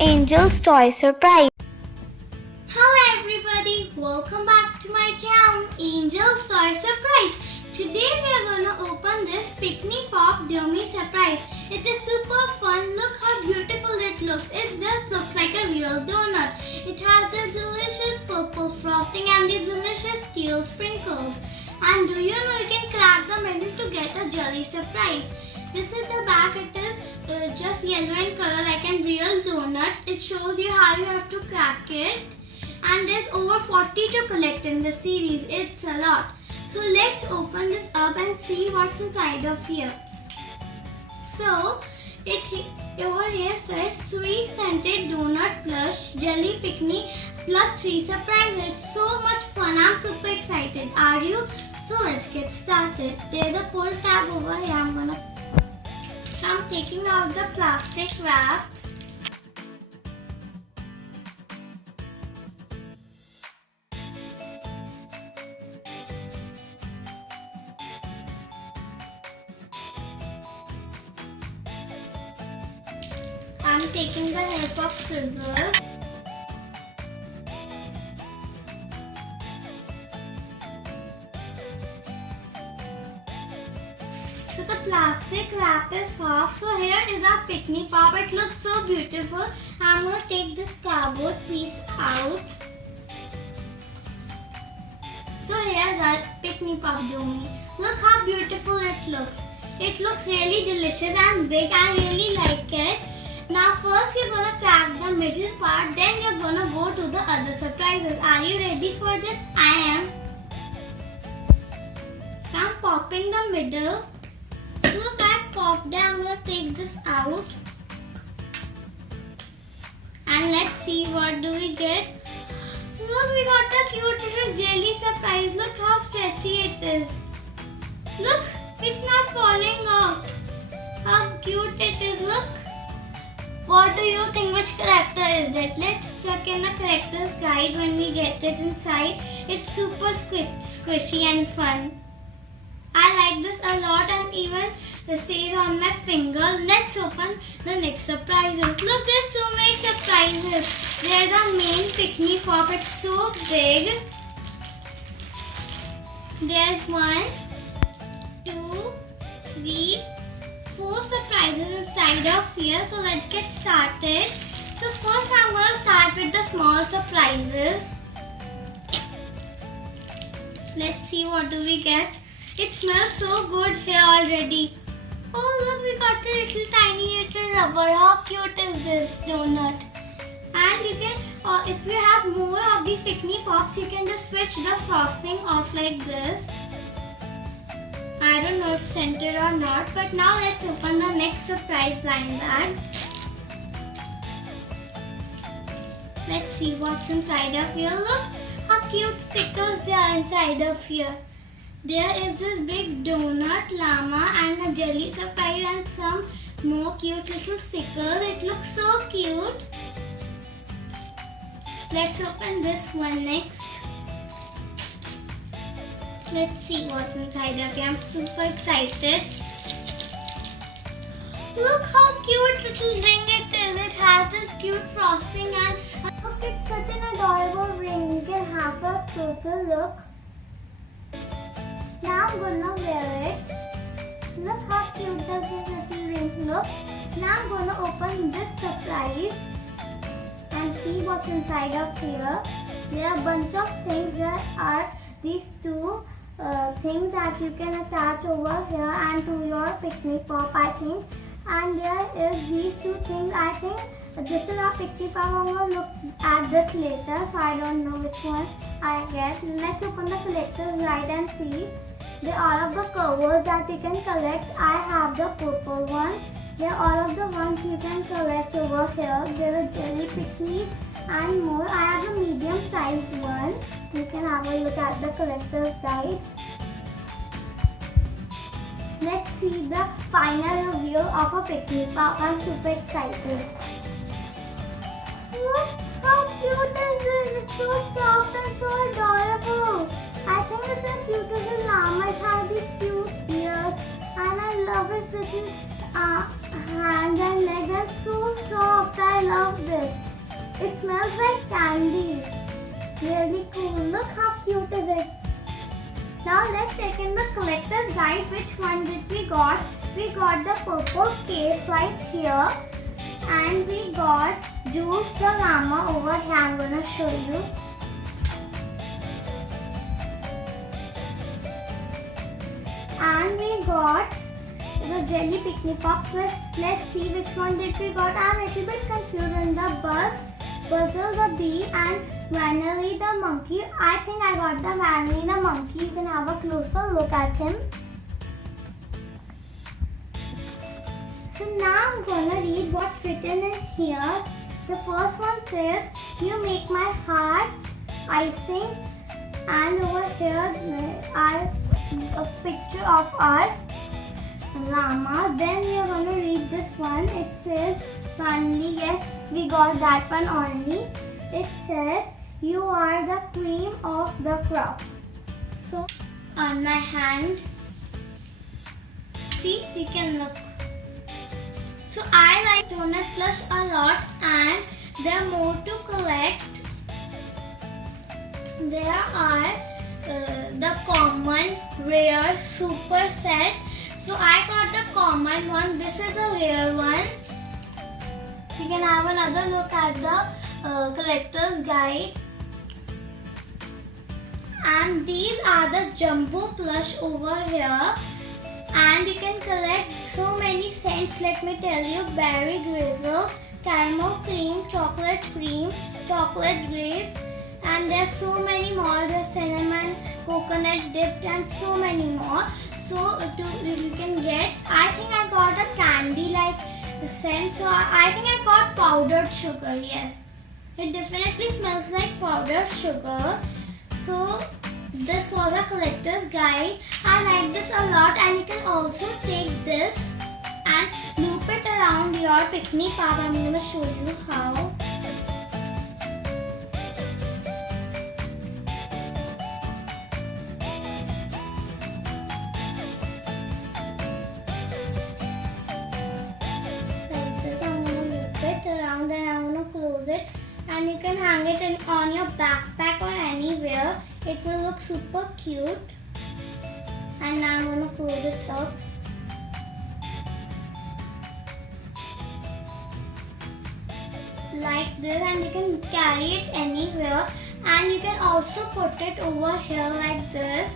Angel's Toy Surprise. Hello everybody, welcome back to my channel Angel's Toy Surprise. Today we are going to open this Pikmi Pop Dummy Surprise. It is super fun. Look how beautiful it looks. It just looks like a real donut. It has the delicious purple frosting and the delicious teal sprinkles. And do you know you can crack the middle to get a jelly surprise. This is the back. It is just yellow in color like a real donut. It shows you how you have to crack it. And there's over 40 to collect in the series. It's a lot. So let's open this up and see what's inside of here. So over here says sweet scented donut plush jelly Pikmi plus 3 surprises. It's so much fun. I'm super excited. Are you? So let's get started. There's a full tab over here. I'm taking out the plastic wrap. I'm taking the help of scissors. So the plastic wrap is off. So here is our Pikmi Pop. It looks so beautiful. I'm going to take this cardboard piece out. So here's our Pikmi Pop Dummy. Look how beautiful it looks. It looks really delicious and big. I really like it. Now first you're going to crack the middle part. Then you're going to go to the other surprises. Are you ready for this? I am. So I'm popping the middle. Look, I popped it. I'm going to take this out. And let's see what do we get. Look, we got a cute little jelly surprise. Look how stretchy it is. Look, it's not falling off. How cute it is. Look. What do you think? Which character is it? Let's check in the character's guide when we get it inside. It's super squishy and fun. I like this a lot and even it stays on my finger. Let's open the next surprises. Look, there's so many surprises. There's our main Pikmi Pop. It's so big. There's 1, 2, 3, 4 surprises inside of here. So let's get started. So first I'm going to start with the small surprises. Let's see what do we get. It smells so good here already. Oh look, we got a little tiny little rubber. How cute is this donut? And you can, if you have more of these Pikmi Pops, you can just switch the frosting off like this. I don't know if it's centered or not, but now let's open the next surprise blind bag. Let's see what's inside of here. Look how cute stickers there are inside of here. There is this big donut, llama and a jelly surprise and some more cute little stickers. It looks so cute. Let's open this one next. Let's see what's inside of here. I'm super excited. Look how cute little ring it is. It has this cute frosting and look, it's such an adorable ring. You can have a closer look. Now I'm gonna wear it. Look how cute does this little ring look. Now I'm gonna open this surprise and see what's inside of here. There are a bunch of things. There are these two things that you can attach over here and to your Pikmi Pop, I think. And there is these two things. I think this is our Pikmi Pop. I'm gonna look at this later, so I don't know which one I get. Let's open the collector's guide and see. There are all of the covers that you can collect. I have the purple one. There are all of the ones you can collect over here. There are jelly Pikmi and more. I have the medium sized one. You can have a look at the collector's guide. Let's see the final reveal of a Pikmi Pop. I'm super excited. Look how cute is this? It's so soft and so adorable. I think it's the cutest as llama. It has these cute ears and I love its little hands and legs. They're so soft. I love this. It smells like candy. Really cool. Look how cute is it. Now let's check in the collector's guide which one did we got. We got the purple case right here. And we got Jules the llama over here. I'm gonna show you. And we got the jelly picnic pops. Let's see which one did we got. I'm a little bit confused in the Buzzle the bee and Vanelli the monkey. I think I got the Vanelli the monkey. You can have a closer look at him. So now I'm gonna read what's written in here. The first one says, "You make my heart icing," and over here are a picture of our llama. Then we are gonna read this one. It says, "Finally, yes, we got that one only." It says, "You are the cream of the crop." So on my hand, see, we can look. So I like donut plush a lot, and there are more to collect. There are the common, rare, super set. So I got the common one. This is a rare one. You can have another look at the collector's guide. And these are the jumbo plush over here. And you can collect so many scents. Let me tell you: berry drizzle, caramel cream, chocolate graze, and there's so many more. There's cinnamon, coconut dipped, and so many more. So you can get. I think I got a candy like scent. So I think I got powdered sugar. Yes, it definitely smells like powdered sugar. So this was a collector's guide. I like this a lot, and you can also take this and loop it around your picnic pop. I'm going to show you how. Like this, I'm going to loop it around, and I'm going to close it. And you can hang it on your backpack or anywhere. It will look super cute. And now I'm going to close it up. Like this, and you can carry it anywhere. And you can also put it over here like this.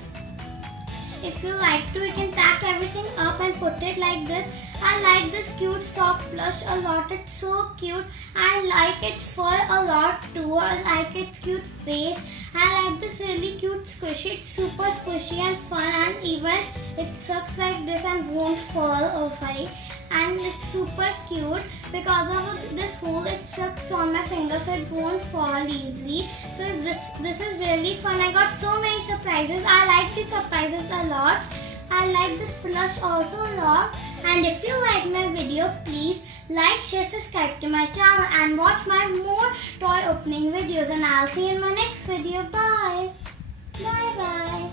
If you like to, you can pack everything up and put it like this. I like this cute soft plush a lot. It's so cute. I like its fur a lot too. I like its cute face. I like this really cute squishy. It's super squishy and fun, and even it sucks like this and won't fall. Oh sorry. And it's super cute because of this hole. It sucks on my finger, so it won't fall easily. So this is really fun. I got so many surprises. I like these surprises a lot. I like this plush also a lot. And if you like my video, please like, share, subscribe to my channel, and watch my more toy opening videos. And I'll see you in my next video. Bye. Bye bye.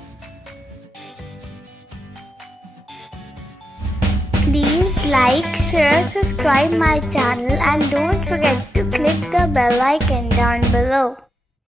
Please like, share, subscribe my channel, and don't forget to click the bell icon down below.